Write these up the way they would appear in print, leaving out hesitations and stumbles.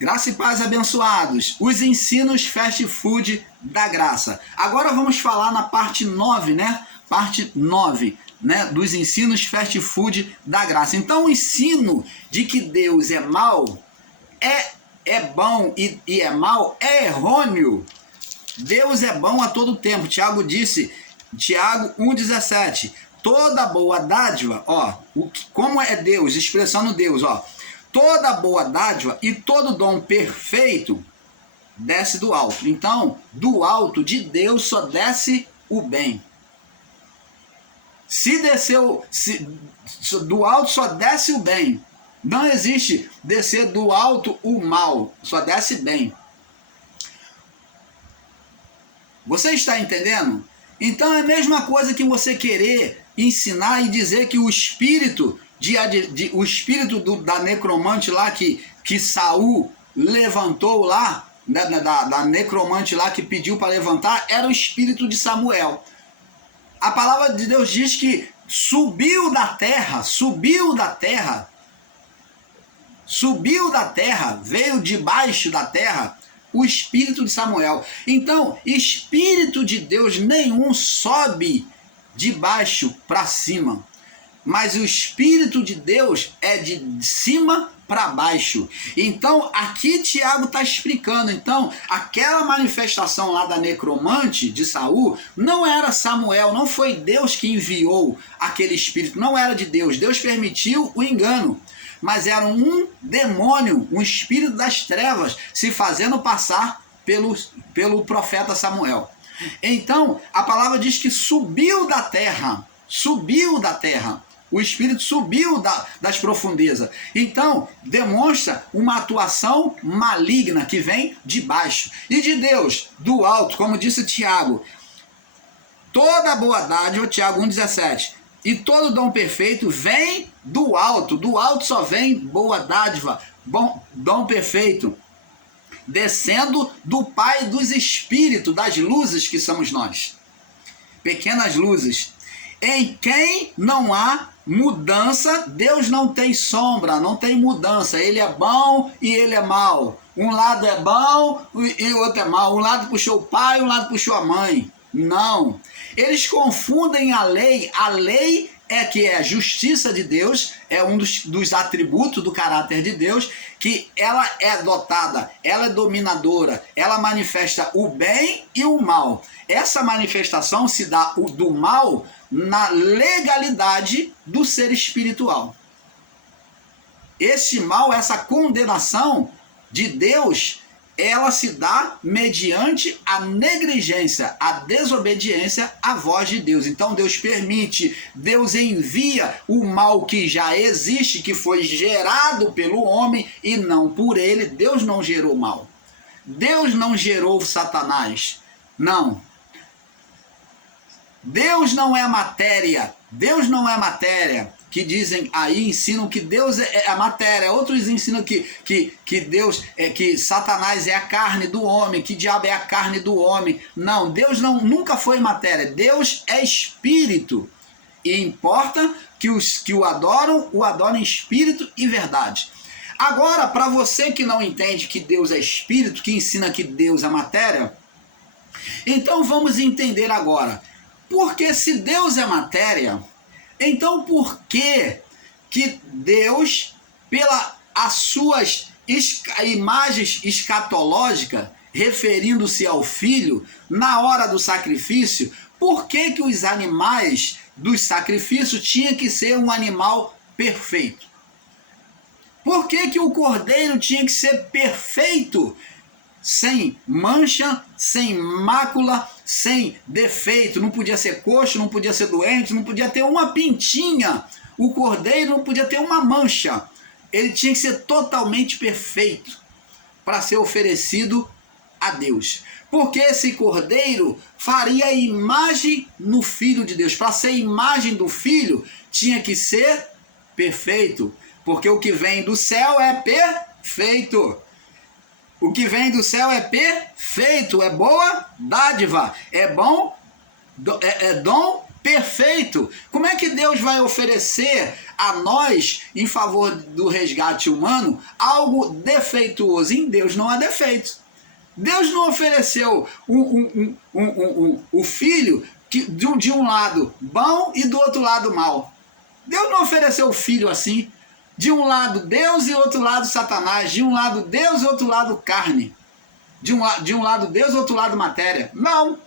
Graça e paz, abençoados. Os ensinos fast food da graça. Agora vamos falar na parte 9, né? Parte 9, né? Dos ensinos fast food da graça. Então o ensino de que Deus é mau, é bom e é mau, é errôneo. Deus é bom a todo tempo. Tiago disse, Tiago 1,17. Toda boa dádiva, como é Deus, expressando Deus, toda boa dádiva e todo dom perfeito desce do alto. Então, do alto de Deus só desce o bem. Do alto só desce o bem. Não existe descer do alto o mal, só desce bem. Você está entendendo? Então é a mesma coisa que você querer ensinar e dizer que o espírito da necromante lá que Saul levantou lá, da necromante lá que pediu para levantar, era o espírito de Samuel. A palavra de Deus diz que subiu da terra, veio debaixo da terra o espírito de Samuel. Então, espírito de Deus nenhum sobe de baixo para cima, mas o espírito de Deus é de cima para baixo. Então, aqui Tiago está explicando. Então, aquela manifestação lá da necromante de Saul não era Samuel, não foi Deus que enviou aquele espírito, não era de Deus. Deus permitiu o engano, mas era um demônio, um espírito das trevas, se fazendo passar pelo profeta Samuel. Então, a palavra diz que subiu da terra, o espírito subiu das profundezas. Então, demonstra uma atuação maligna que vem de baixo. E de Deus, do alto, como disse Tiago, toda boa dádiva, Tiago 1,17, e todo dom perfeito vem do alto só vem boa dádiva, dom perfeito, descendo do Pai dos Espíritos, das luzes que somos nós, pequenas luzes, em quem não há mudança. Deus não tem sombra, não tem mudança, ele é bom e ele é mau, um lado é bom e o outro é mau, um lado puxou o pai, um lado puxou a mãe. Não, eles confundem a lei é que é a justiça de Deus, é um dos atributos do caráter de Deus, que ela é dotada, ela é dominadora, ela manifesta o bem e o mal. Essa manifestação se dá do mal na legalidade do ser espiritual. Esse mal, essa condenação de Deus, ela se dá mediante a negligência, a desobediência à voz de Deus. Então Deus permite, Deus envia o mal que já existe, que foi gerado pelo homem e não por ele. Deus não gerou mal. Deus não gerou Satanás. Não. Deus não é matéria. Deus não é matéria. Que dizem aí, ensinam que Deus é a matéria. Outros ensinam que Deus que Satanás é a carne do homem, que diabo é a carne do homem. Não, Deus nunca foi matéria. Deus é espírito. E importa que os que o adoram em espírito e verdade. Agora, para você que não entende que Deus é espírito, que ensina que Deus é matéria, então vamos entender agora. Porque se Deus é matéria, então por que Deus, as suas imagens escatológicas, referindo-se ao Filho, na hora do sacrifício, por que os animais dos sacrifícios tinham que ser um animal perfeito? Por que o cordeiro tinha que ser perfeito? Sem mancha, sem mácula, sem defeito, não podia ser coxo, não podia ser doente, não podia ter uma pintinha, o cordeiro não podia ter uma mancha, ele tinha que ser totalmente perfeito para ser oferecido a Deus, porque esse cordeiro faria imagem no Filho de Deus. Para ser imagem do Filho, tinha que ser perfeito, porque o que vem do céu é perfeito. O que vem do céu é perfeito, é boa dádiva, é bom, é dom perfeito, como é que Deus vai oferecer a nós, em favor do resgate humano, algo defeituoso? Em Deus não há defeito. Deus não ofereceu o filho de um lado bom e do outro lado mal. Deus não ofereceu o filho assim. De um lado Deus e outro lado Satanás. De um lado Deus e outro lado carne. De um lado Deus e outro lado matéria. Não.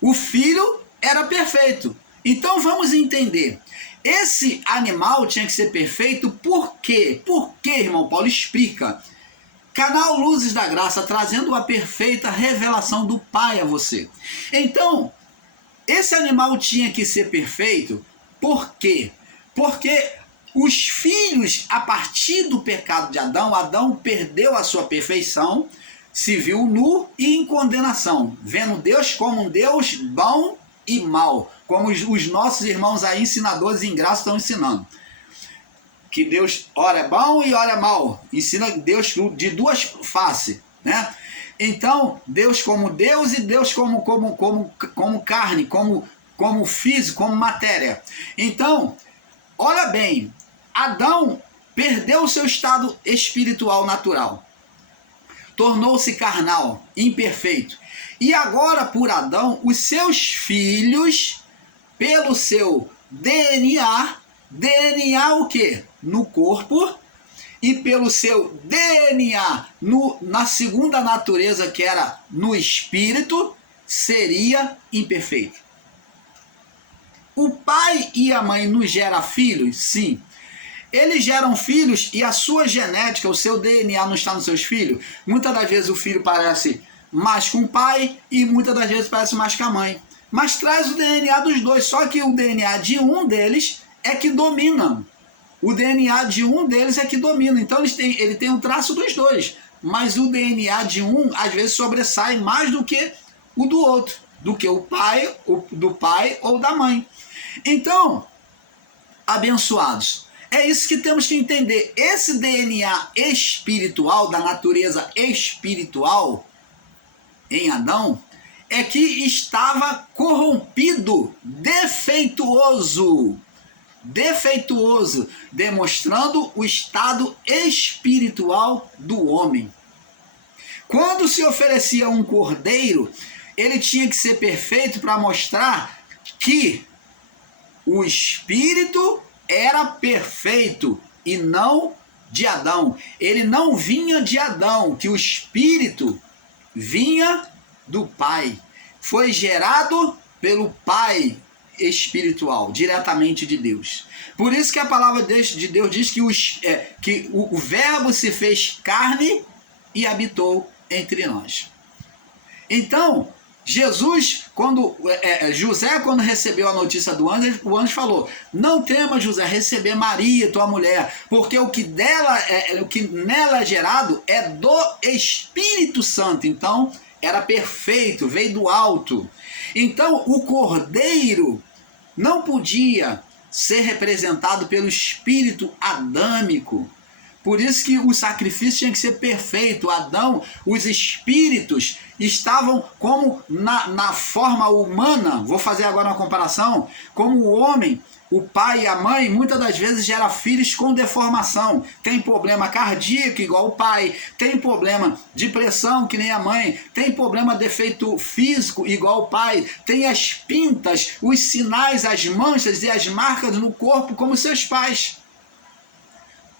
O filho era perfeito. Então vamos entender. Esse animal tinha que ser perfeito por quê? Por quê, irmão Paulo? Explica. Canal Luzes da Graça, trazendo a perfeita revelação do Pai a você. Então, esse animal tinha que ser perfeito, por quê? Porque os filhos, a partir do pecado de Adão, Adão perdeu a sua perfeição, se viu nu e em condenação, vendo Deus como um Deus bom e mau, como os nossos irmãos aí, ensinadores em graça, estão ensinando. Que Deus ora é bom e ora é mal. Ensina Deus de duas faces, né? Então, Deus como Deus e Deus como carne, como físico, como matéria. Então, olha bem, Adão perdeu o seu estado espiritual natural. Tornou-se carnal, imperfeito. E agora, por Adão, os seus filhos, pelo seu DNA o quê? No corpo, e pelo seu DNA na segunda natureza, que era no espírito, seria imperfeito. O pai e a mãe nos geram filhos? Sim. Eles geram filhos e a sua genética, o seu DNA não está nos seus filhos? Muitas das vezes o filho parece mais com o pai e muitas das vezes parece mais com a mãe. Mas traz o DNA dos dois, só que o DNA de um deles é que domina. O DNA de um deles é que domina. Então ele tem um traço dos dois. Mas o DNA de um, às vezes, sobressai mais do que o do outro. Do que o pai, do pai ou da mãe. Então, abençoados, é isso que temos que entender. Esse DNA espiritual, da natureza espiritual, em Adão, é que estava corrompido, defeituoso, demonstrando o estado espiritual do homem. Quando se oferecia um cordeiro, ele tinha que ser perfeito para mostrar que o espírito era perfeito e não de Adão. Ele não vinha de Adão, que o espírito vinha do Pai. Foi gerado pelo Pai espiritual, diretamente de Deus. Por isso que a palavra de Deus diz que o Verbo se fez carne e habitou entre nós. Então, Jesus, José, quando recebeu a notícia do anjo, o anjo falou: não temas, José, receber Maria, tua mulher, porque o que nela é gerado é do Espírito Santo. Então, era perfeito, veio do alto. Então, o cordeiro não podia ser representado pelo espírito adâmico. Por isso que o sacrifício tinha que ser perfeito. Adão, os espíritos estavam como na forma humana. Vou fazer agora uma comparação. Como o homem, o pai e a mãe, muitas das vezes gera filhos com deformação. Tem problema cardíaco, igual o pai. Tem problema de pressão, que nem a mãe. Tem problema defeito físico, igual o pai. Tem as pintas, os sinais, as manchas e as marcas no corpo, como seus pais.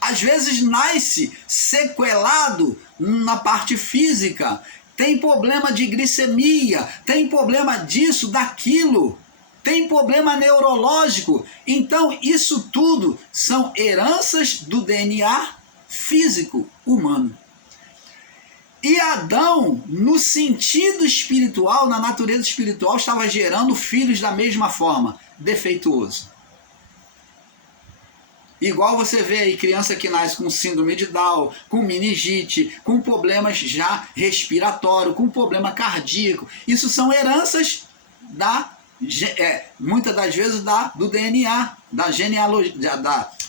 Às vezes nasce sequelado na parte física. Tem problema de glicemia. Tem problema disso, daquilo. Tem problema neurológico. Então, isso tudo são heranças do DNA físico humano. E Adão, no sentido espiritual, na natureza espiritual, estava gerando filhos da mesma forma, defeituoso. Igual você vê aí criança que nasce com síndrome de Down, com meningite, com problemas já respiratórios, com problema cardíaco. Isso são heranças muitas das vezes do DNA, da genealogia,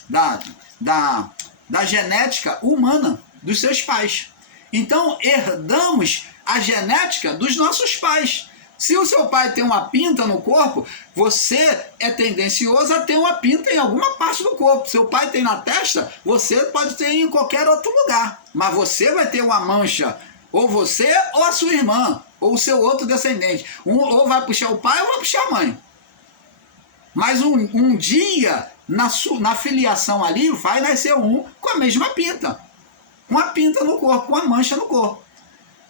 da genética humana dos seus pais. Então herdamos a genética dos nossos pais. Se o seu pai tem uma pinta no corpo, você é tendencioso a ter uma pinta em alguma parte do corpo. Seu pai tem na testa, você pode ter em qualquer outro lugar. Mas você vai ter uma mancha, ou você ou a sua irmã, ou o seu outro descendente. Ou vai puxar o pai ou vai puxar a mãe. Mas um dia, na filiação ali, vai nascer um com a mesma pinta. Uma pinta no corpo, uma mancha no corpo.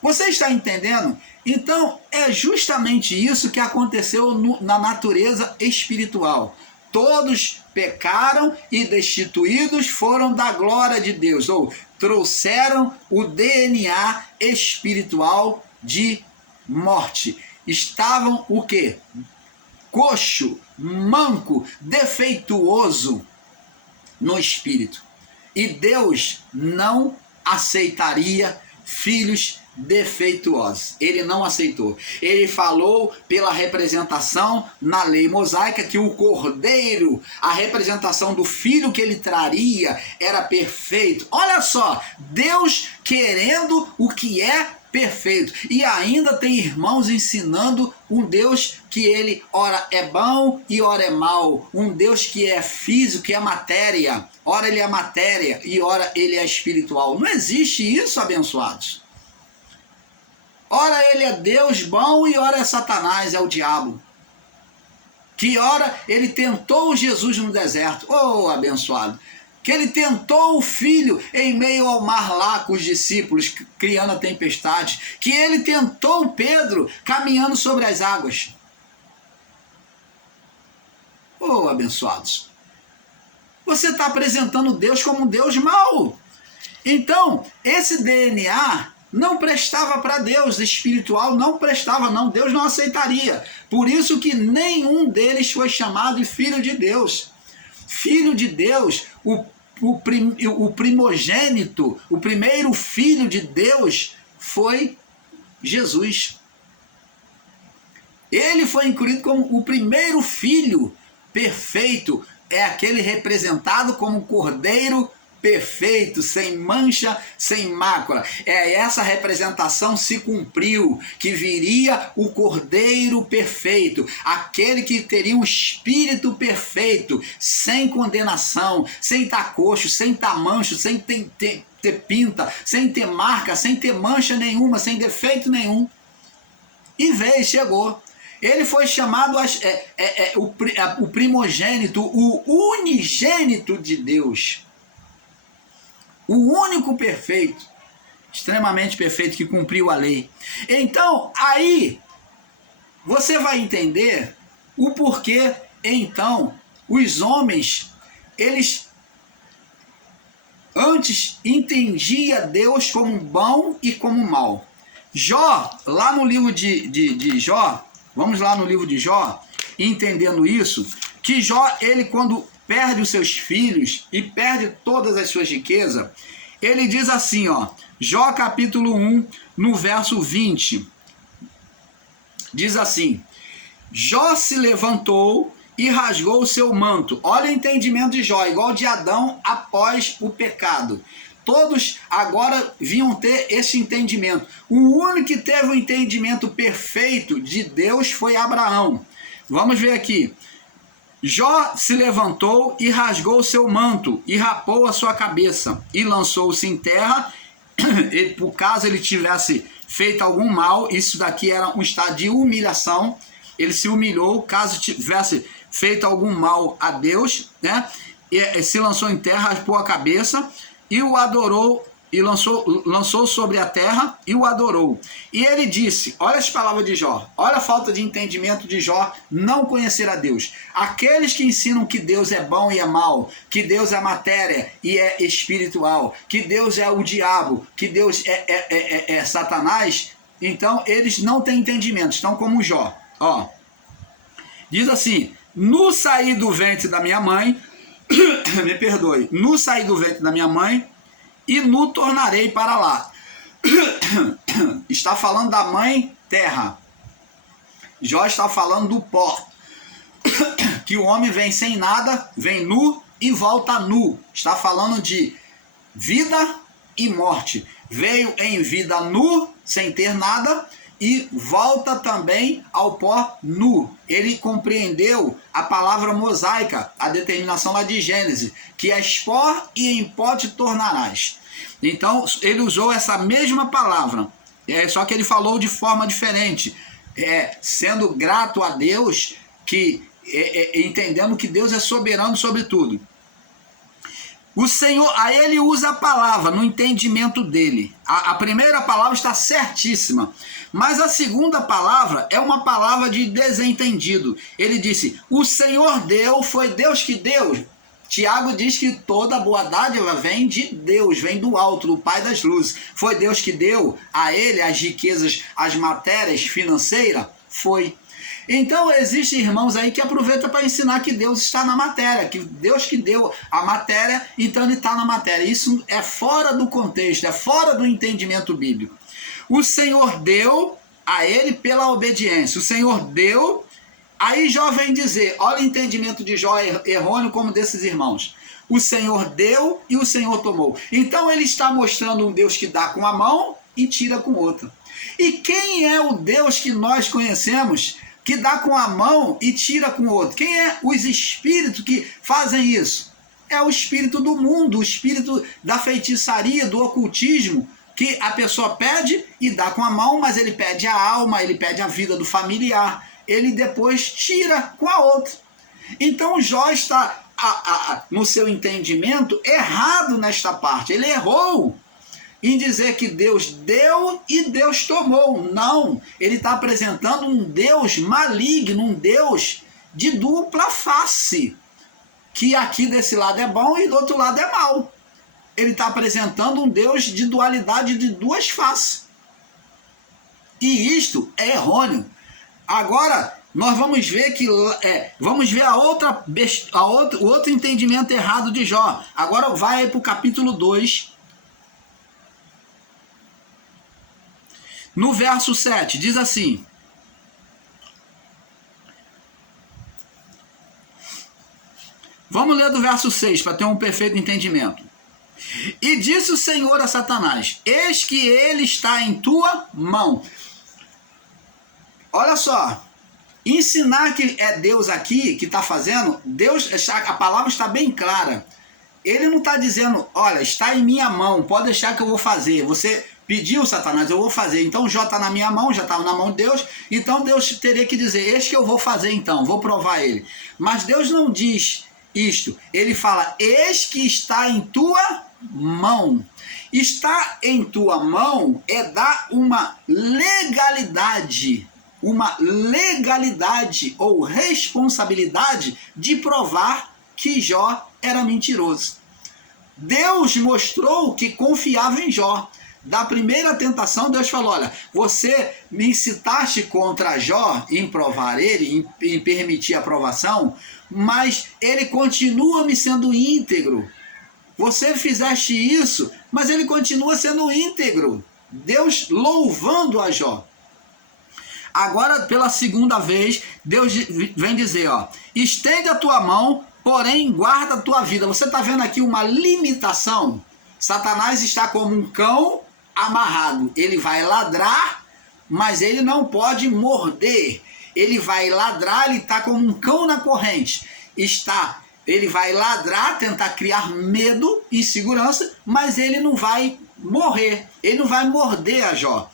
Você está entendendo? Então, é justamente isso que aconteceu na natureza espiritual. Todos pecaram e destituídos foram da glória de Deus, ou trouxeram o DNA espiritual de morte. Estavam o quê? Coxo, manco, defeituoso no espírito. E Deus não aceitaria filhos defeituosos. Ele não aceitou. Ele falou pela representação na lei mosaica que o cordeiro, a representação do filho que ele traria, era perfeito. Olha só, Deus querendo o que é perfeito. E ainda tem irmãos ensinando um Deus que ele ora é bom e ora é mau. Um Deus que é físico, que é matéria. Ora ele é matéria e ora ele é espiritual. Não existe isso, abençoados. Ora ele é Deus bom e ora é Satanás, é o diabo. Que ora ele tentou Jesus no deserto. Oh, abençoado. Que ele tentou o filho em meio ao mar lá com os discípulos, criando a tempestade. Que ele tentou Pedro caminhando sobre as águas. Oh, abençoados. Você está apresentando Deus como um Deus mau. Então, esse DNA não prestava para Deus, espiritual não prestava, não. Deus não aceitaria. Por isso que nenhum deles foi chamado de filho de Deus. Filho de Deus, o primogênito, o primeiro filho de Deus foi Jesus. Ele foi incluído como o primeiro filho perfeito, é aquele representado como cordeiro perfeito, sem mancha, sem mácula. Essa representação se cumpriu, que viria o Cordeiro perfeito, aquele que teria um espírito perfeito, sem condenação, sem estar coxo, sem estar mancho, sem ter pinta, sem ter marca, sem ter mancha nenhuma, sem defeito nenhum. E veio, chegou. Ele foi chamado o primogênito, o unigênito de Deus. O único perfeito, extremamente perfeito, que cumpriu a lei. Então, aí, você vai entender o porquê, então, os homens, eles antes entendiam Deus como bom e como mal. Jó, lá no livro de Jó, vamos lá no livro de Jó, entendendo isso, que Jó, ele quando perde os seus filhos e perde todas as suas riquezas, ele diz assim, ó, Jó capítulo 1, no verso 20, diz assim, Jó se levantou e rasgou o seu manto. Olha o entendimento de Jó, igual de Adão após o pecado. Todos agora vinham ter esse entendimento. O único que teve o entendimento perfeito de Deus foi Abraão. Vamos ver aqui. Jó se levantou e rasgou o seu manto, e rapou a sua cabeça, e lançou-se em terra, por caso ele tivesse feito algum mal, isso daqui era um estado de humilhação, ele se humilhou, caso tivesse feito algum mal a Deus, né? E se lançou em terra, raspou a cabeça, e o adorou, e lançou sobre a terra e o adorou. E ele disse, olha as palavras de Jó, olha a falta de entendimento de Jó, não conhecer a Deus. Aqueles que ensinam que Deus é bom e é mau, que Deus é matéria e é espiritual, que Deus é o diabo, que Deus é Satanás, então eles não têm entendimento, estão como Jó. Ó, diz assim, no sair do ventre da minha mãe, me perdoe, no sair do ventre da minha mãe, e no tornarei para lá. Está falando da mãe terra. Jó está falando do pó. Que o homem vem sem nada, vem nu e volta nu. Está falando de vida e morte. Veio em vida nu, sem ter nada, e volta também ao pó nu. Ele compreendeu a palavra mosaica, a determinação lá de Gênesis, que és pó e em pó te tornarás. Então ele usou essa mesma palavra, só que ele falou de forma diferente, sendo grato a Deus, entendendo que Deus é soberano sobre tudo. O Senhor, aí ele usa a palavra no entendimento dele. A primeira palavra está certíssima, mas a segunda palavra é uma palavra de desentendido. Ele disse, o Senhor deu, foi Deus que deu. Tiago diz que toda boa dádiva vem de Deus, vem do alto, do Pai das luzes. Foi Deus que deu a ele as riquezas, as matérias financeiras? Foi. Então existem irmãos aí que aproveitam para ensinar que Deus está na matéria, que Deus que deu a matéria, então ele está na matéria. Isso é fora do contexto, é fora do entendimento bíblico. O Senhor deu a ele pela obediência. O Senhor deu, aí Jó vem dizer, olha o entendimento de Jó errôneo como desses irmãos. O Senhor deu e o Senhor tomou. Então ele está mostrando um Deus que dá com a mão e tira com outra. E quem é o Deus que nós conhecemos que dá com a mão e tira com o outro? Quem é os espíritos que fazem isso? É o espírito do mundo, o espírito da feitiçaria, do ocultismo, que a pessoa pede e dá com a mão, mas ele pede a alma, ele pede a vida do familiar, ele depois tira com a outra. Então Jó está, no seu entendimento, errado nesta parte. Ele errou em dizer que Deus deu e Deus tomou. Não, ele está apresentando um Deus maligno, um Deus de dupla face, que aqui desse lado é bom e do outro lado é mal. Ele está apresentando um Deus de dualidade de duas faces. E isto é errôneo. Agora, nós vamos ver o outro entendimento errado de Jó. Agora vai para o capítulo 2, no verso 7, diz assim: vamos ler do verso 6 para ter um perfeito entendimento. E disse o Senhor a Satanás: eis que ele está em tua mão. Olha só, ensinar que é Deus aqui que está fazendo, Deus, a palavra está bem clara. Ele não está dizendo, olha, está em minha mão, pode deixar que eu vou fazer. Você pediu, Satanás, eu vou fazer. Então Jó está na minha mão, já está na mão de Deus. Então Deus teria que dizer, eis que eu vou fazer então, vou provar ele. Mas Deus não diz isto. Ele fala, eis que está em tua mão. Está em tua mão é dar uma legalidade ou responsabilidade de provar que Jó era mentiroso. Deus mostrou que confiava em Jó. Da primeira tentação, Deus falou, olha, você me incitaste contra Jó em provar ele, em permitir a provação, mas ele continua me sendo íntegro. Você fizeste isso, mas ele continua sendo íntegro. Deus louvando a Jó. Agora, pela segunda vez, Deus vem dizer, ó, estende a tua mão, porém guarda a tua vida. Você está vendo aqui uma limitação? Satanás está como um cão amarrado. Ele vai ladrar, mas ele não pode morder. Ele vai ladrar, ele está como um cão na corrente. Ele vai ladrar, tentar criar medo e insegurança, mas ele não vai morrer. Ele não vai morder a Jó.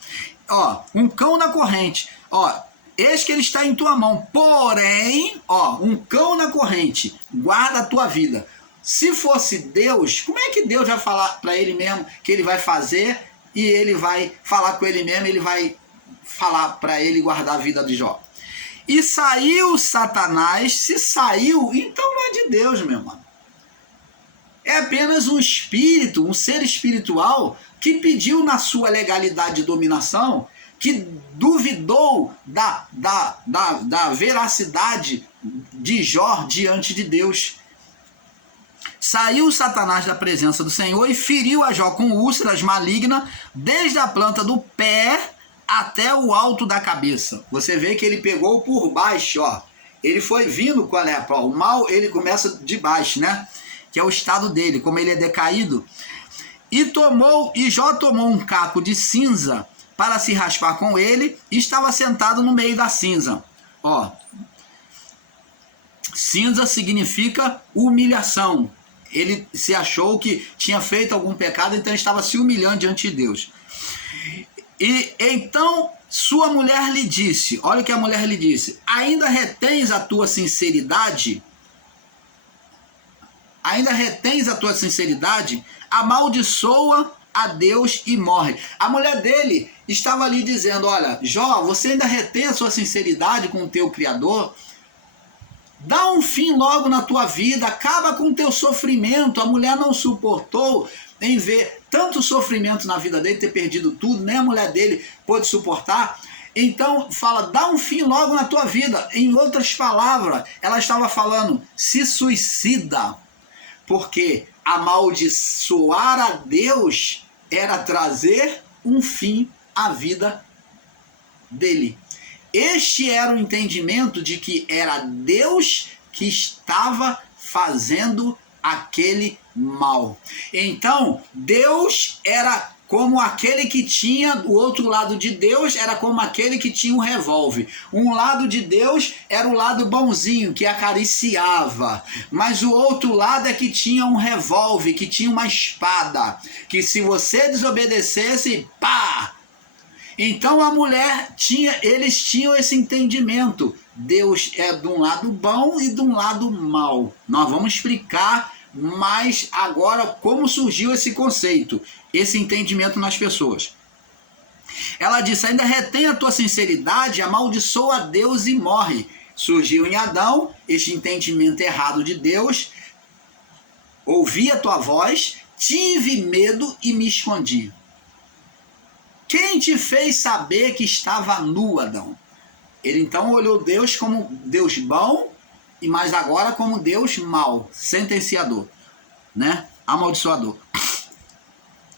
Ó, um cão na corrente. Ó, eis que ele está em tua mão. Porém, ó, um cão na corrente. Guarda a tua vida. Se fosse Deus, como é que Deus vai falar para ele mesmo que ele vai fazer e ele vai falar com ele mesmo, ele vai falar para ele guardar a vida de Jó? E saiu Satanás, se saiu, então não é de Deus, meu irmão. É apenas um espírito, um ser espiritual que pediu na sua legalidade de dominação, que duvidou da veracidade de Jó diante de Deus. Saiu Satanás da presença do Senhor e feriu a Jó com úlceras malignas, desde a planta do pé até o alto da cabeça. Você vê que ele pegou por baixo, ó. Ele foi vindo com a lepra. O mal, ele começa de baixo, né? Que é o estado dele, como ele é decaído. E Jó tomou um caco de cinza, para se raspar com ele e estava sentado no meio da cinza. Ó, cinza significa humilhação. Ele se achou que tinha feito algum pecado, então estava se humilhando diante de Deus. E então sua mulher lhe disse, olha o que a mulher lhe disse: ainda retens a tua sinceridade? Ainda retens a tua sinceridade? Amaldiçoa a Deus e morre. A mulher dele estava ali dizendo: olha, Jó, você ainda retém a sua sinceridade com o teu Criador? Dá um fim logo na tua vida, acaba com o teu sofrimento. A mulher não suportou em ver tanto sofrimento na vida dele, ter perdido tudo, nem a mulher dele pôde suportar. Então fala, dá um fim logo na tua vida. Em outras palavras, ela estava falando, se suicida, porque amaldiçoar a Deus era trazer um fim à vida dele. Este era o entendimento de que era Deus que estava fazendo aquele mal. Então, Deus era como aquele que tinha, o outro lado de Deus era como aquele que tinha um revólver. Um lado de Deus era o lado bonzinho, que acariciava. Mas o outro lado é que tinha um revólver, que tinha uma espada. Que se você desobedecesse, pá! Então a mulher eles tinham esse entendimento. Deus é de um lado bom e de um lado mau. Nós vamos explicar mais agora como surgiu esse conceito, esse entendimento nas pessoas. Ela disse, ainda retém a tua sinceridade, amaldiçoa a Deus e morre. Surgiu em Adão este entendimento errado de Deus. Ouvi a tua voz, tive medo e me escondi. Quem te fez saber que estava nu, Adão? Ele então olhou Deus como Deus bom, e mais agora como Deus mau, sentenciador, né? Amaldiçoador.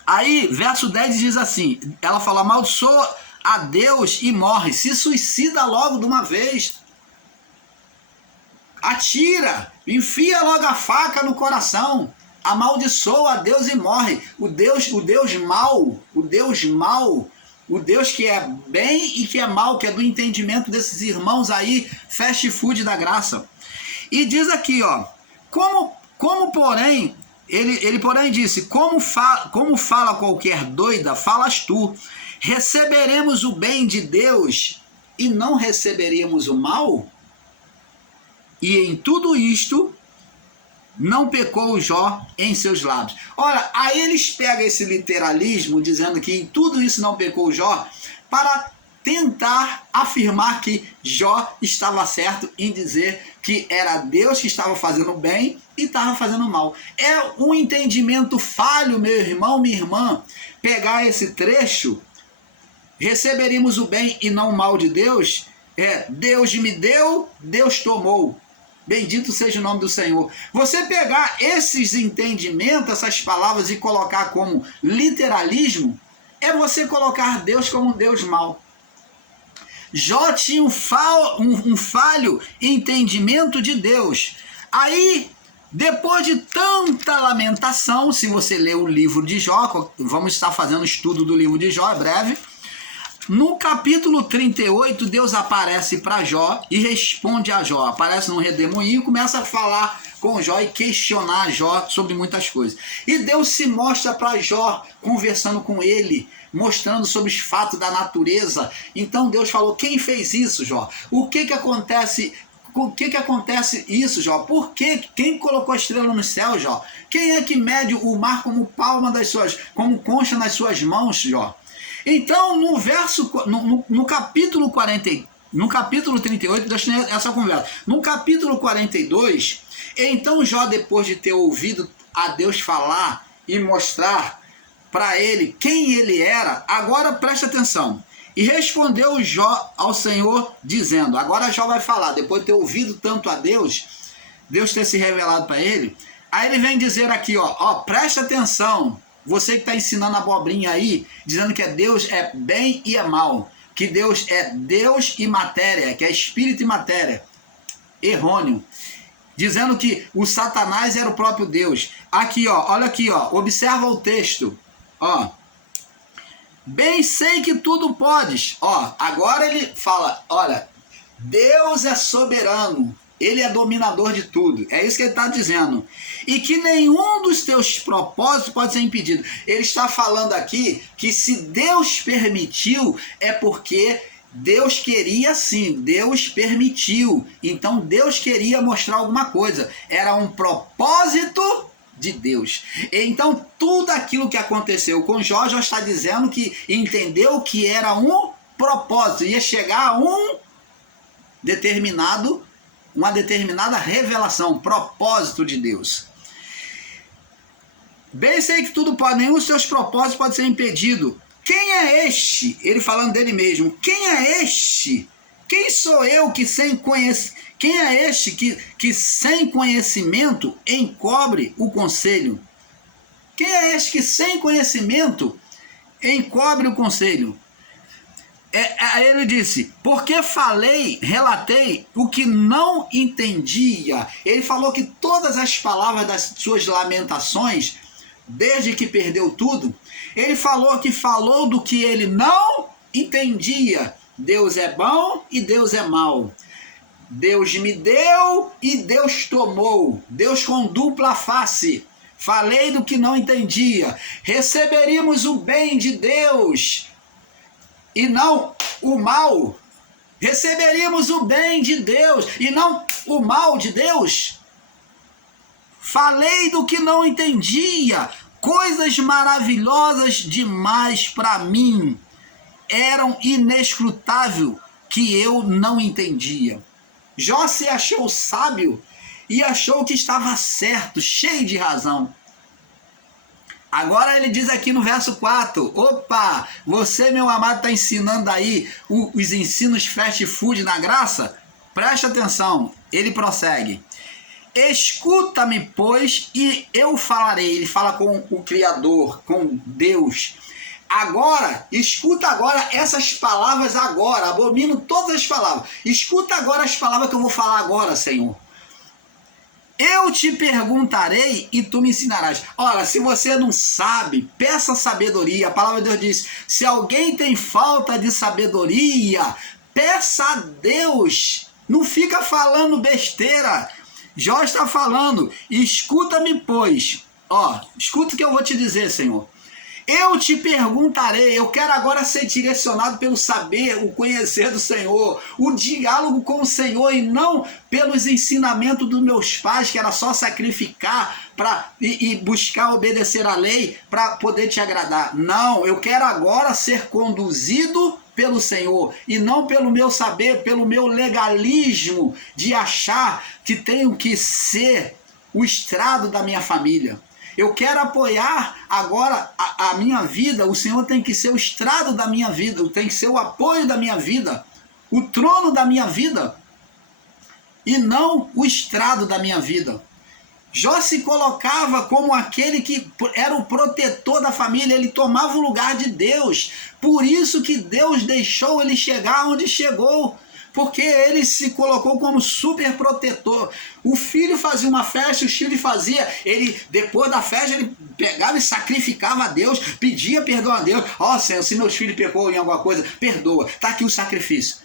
Aí, verso 10 diz assim, ela fala, amaldiçoa a Deus e morre, se suicida logo de uma vez. Atira, enfia logo a faca no coração. Amaldiçoa a Deus e morre. O Deus mau, o Deus que é bem e que é mau, que é do entendimento desses irmãos aí, fast food da graça. E diz aqui, ó, como porém, ele porém disse, como fala qualquer doida, falas tu, receberemos o bem de Deus e não receberemos o mal? E em tudo isto não pecou Jó em seus lábios. Olha, aí eles pegam esse literalismo, dizendo que em tudo isso não pecou Jó, para tentar afirmar que Jó estava certo em dizer que era Deus que estava fazendo bem e estava fazendo mal. É um entendimento falho, meu irmão, minha irmã, pegar esse trecho, receberíamos o bem e não o mal de Deus, Deus me deu, Deus tomou. Bendito seja o nome do Senhor. Você pegar esses entendimentos, essas palavras e colocar como literalismo, é você colocar Deus como um Deus mau. Jó tinha um falho entendimento de Deus. Aí, depois de tanta lamentação, se você ler o livro de Jó, vamos estar fazendo estudo do livro de Jó, é breve. No capítulo 38, Deus aparece para Jó e responde a Jó. Aparece num redemoinho e começa a falar com Jó e questionar Jó sobre muitas coisas. E Deus se mostra para Jó, conversando com ele, mostrando sobre os fatos da natureza. Então Deus falou, quem fez isso, Jó? O que acontece? O que acontece isso, Jó? Por quê? Quem colocou a estrela no céu, Jó? Quem é que mede o mar como palma como concha nas suas mãos, Jó? Então, no capítulo 38, deixa essa conversa. No capítulo 42, então Jó, depois de ter ouvido a Deus falar e mostrar para ele quem ele era, agora preste atenção. E respondeu Jó ao Senhor, dizendo, agora Jó vai falar, depois de ter ouvido tanto a Deus, Deus ter se revelado para ele, aí ele vem dizer aqui, ó, preste atenção, você que está ensinando abobrinha aí, dizendo que Deus é bem e é mal, que Deus é Deus e matéria, que é espírito e matéria, errôneo, dizendo que o Satanás era o próprio Deus. Aqui, ó, olha aqui, ó, observa o texto, ó, Bem sei que tudo podes. Ó, agora ele fala, olha, Deus é soberano, ele é dominador de tudo. É isso que ele está dizendo. E que nenhum dos teus propósitos pode ser impedido. Ele está falando aqui que se Deus permitiu, é porque Deus queria sim, Deus permitiu. Então Deus queria mostrar alguma coisa. Era um propósito de Deus. Então tudo aquilo que aconteceu com Jó já está dizendo que entendeu que era um propósito, ia chegar a uma determinada revelação, propósito de Deus. Bem sei que tudo pode, nenhum dos seus propósitos pode ser impedido. Quem é este? Ele falando dele mesmo. Quem é este? Quem sou eu que sem conhecimento? Quem é este que sem conhecimento encobre o conselho? Quem é este que sem conhecimento encobre o conselho? Aí ele disse, porque relatei o que não entendia. Ele falou que todas as palavras das suas lamentações, desde que perdeu tudo, ele falou do que ele não entendia. Deus é bom e Deus é mau. Deus me deu e Deus tomou. Deus com dupla face. Falei do que não entendia. Receberíamos o bem de Deus e não o mal. Receberíamos o bem de Deus e não o mal de Deus. Falei do que não entendia. Coisas maravilhosas demais para mim eram inescrutáveis que eu não entendia. Jó se achou sábio e achou que estava certo, cheio de razão. Agora ele diz aqui no verso 4, opa, você, meu amado, está ensinando aí os ensinos fast food na graça? Preste atenção, ele prossegue. Escuta-me, pois, e eu falarei. Ele fala com o Criador, com Deus. Agora, escuta agora essas palavras agora, abomino todas as palavras. Escuta agora as palavras que eu vou falar agora, Senhor. Eu te perguntarei e tu me ensinarás. Olha, se você não sabe, peça sabedoria. A palavra de Deus diz, se alguém tem falta de sabedoria, peça a Deus. Não fica falando besteira. Jó está falando, escuta-me, pois. Ó, escuta o que eu vou te dizer, Senhor. Eu te perguntarei, eu quero agora ser direcionado pelo saber, o conhecer do Senhor, o diálogo com o Senhor e não pelos ensinamentos dos meus pais, que era só sacrificar e buscar obedecer a lei para poder te agradar. Não, eu quero agora ser conduzido pelo Senhor e não pelo meu saber, pelo meu legalismo de achar que tenho que ser o estrado da minha família. Eu quero apoiar agora a minha vida, o Senhor tem que ser o estrado da minha vida, tem que ser o apoio da minha vida, o trono da minha vida, e não o estrado da minha vida. Jó se colocava como aquele que era o protetor da família, ele tomava o lugar de Deus, por isso que Deus deixou ele chegar onde chegou, porque ele se colocou como super protetor. O filho fazia uma festa, o filho fazia, ele depois da festa ele pegava e sacrificava a Deus, pedia perdão a Deus. Ó, Senhor, se meus filhos pecou em alguma coisa, perdoa, tá aqui o sacrifício.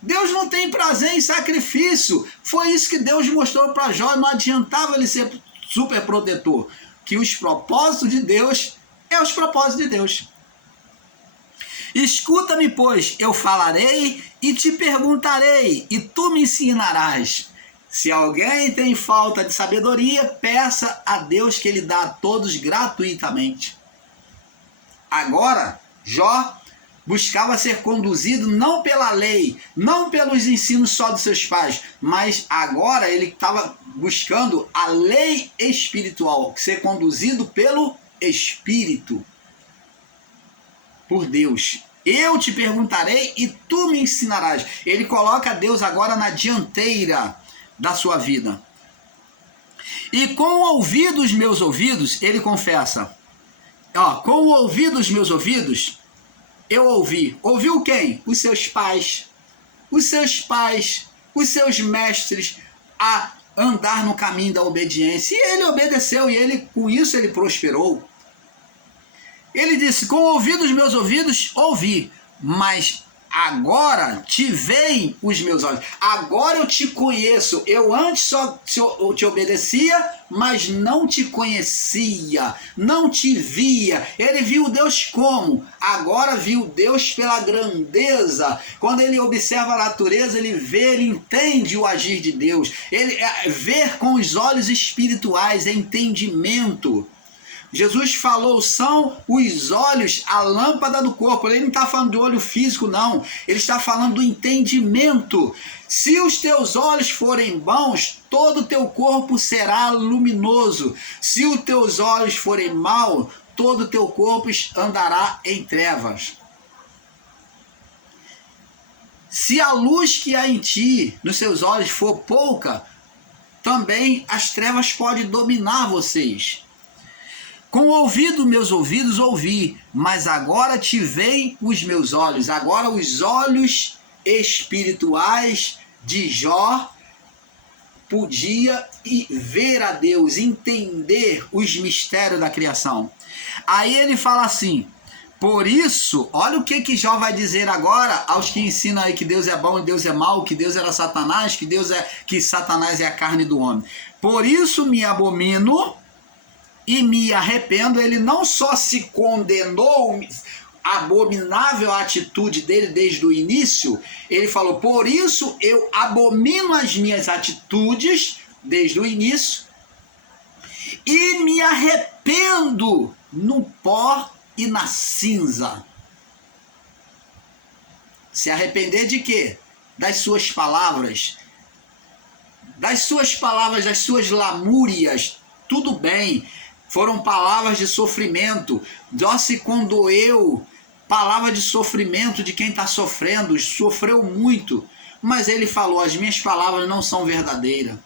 Deus não tem prazer em sacrifício. Foi isso que Deus mostrou para Jó, não adiantava ele ser super protetor, que os propósitos de Deus é os propósitos de Deus. Escuta-me, pois, eu falarei e te perguntarei, e tu me ensinarás. Se alguém tem falta de sabedoria, peça a Deus que ele dá a todos gratuitamente. Agora, Jó buscava ser conduzido não pela lei, não pelos ensinos só dos seus pais, mas agora ele estava buscando a lei espiritual, ser conduzido pelo Espírito, por Deus. Eu te perguntarei e tu me ensinarás. Ele coloca Deus agora na dianteira da sua vida. E com o ouvido dos meus ouvidos, ele confessa. Ó, com o ouvido dos meus ouvidos, eu ouvi. Ouviu quem? Os seus pais. Os seus pais, os seus mestres, a andar no caminho da obediência. E ele obedeceu, e ele, com isso ele prosperou. Ele disse: com o ouvido dos meus ouvidos ouvi, mas agora te veem os meus olhos. Agora eu te conheço. Eu antes só te obedecia, mas não te conhecia, não te via. Ele viu Deus como? Agora viu Deus pela grandeza. Quando ele observa a natureza, ele vê, ele entende o agir de Deus. Ele vê com os olhos espirituais, é entendimento. Jesus falou, são os olhos a lâmpada do corpo. Ele não está falando do olho físico, não. Ele está falando do entendimento. Se os teus olhos forem bons, todo o teu corpo será luminoso. Se os teus olhos forem maus, todo o teu corpo andará em trevas. Se a luz que há em ti, nos seus olhos, for pouca, também as trevas podem dominar vocês. Com o ouvido meus ouvidos ouvi, mas agora te veem os meus olhos. Agora os olhos espirituais de Jó podia ver a Deus, entender os mistérios da criação. Aí ele fala assim, por isso, olha o que Jó vai dizer agora aos que ensinam aí que Deus é bom e Deus é mau, que Deus era Satanás, que Satanás é a carne do homem. Por isso me abomino e me arrependo. Ele não só se condenou, abominável a atitude dele desde o início, ele falou, por isso eu abomino as minhas atitudes desde o início e me arrependo no pó e na cinza. Se arrepender de quê? Das suas palavras, das suas lamúrias, tudo bem. Foram palavras de sofrimento. Jó se condoeu. Palavra de sofrimento de quem está sofrendo. Sofreu muito. Mas ele falou, as minhas palavras não são verdadeiras.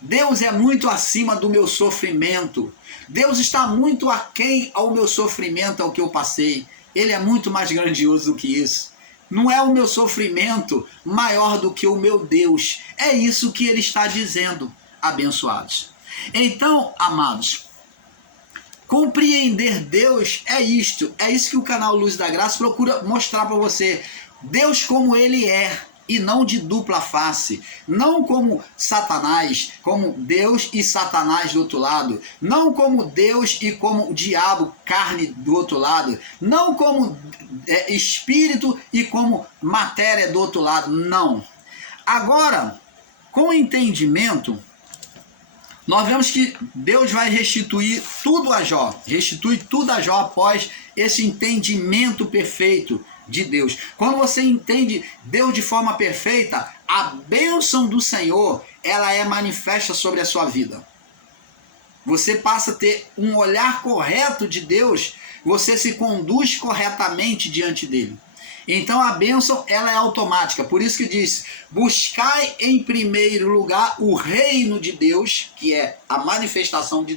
Deus é muito acima do meu sofrimento. Deus está muito aquém ao meu sofrimento, ao que eu passei. Ele é muito mais grandioso do que isso. Não é o meu sofrimento maior do que o meu Deus. É isso que ele está dizendo, abençoados. Então, amados, compreender Deus é isto. É isso que o canal Luz da Graça procura mostrar para você. Deus como ele é, e não de dupla face. Não como Satanás, como Deus e Satanás do outro lado. Não como Deus e como o diabo, carne do outro lado. Não como espírito e como matéria do outro lado. Não. Agora, com entendimento, nós vemos que Deus vai restituir tudo a Jó. Restitui tudo a Jó após esse entendimento perfeito de Deus. Quando você entende Deus de forma perfeita, a bênção do Senhor, ela é manifesta sobre a sua vida. Você passa a ter um olhar correto de Deus, você se conduz corretamente diante dele. Então a bênção, ela é automática. Por isso que diz, buscai em primeiro lugar o reino de Deus, que é a manifestação de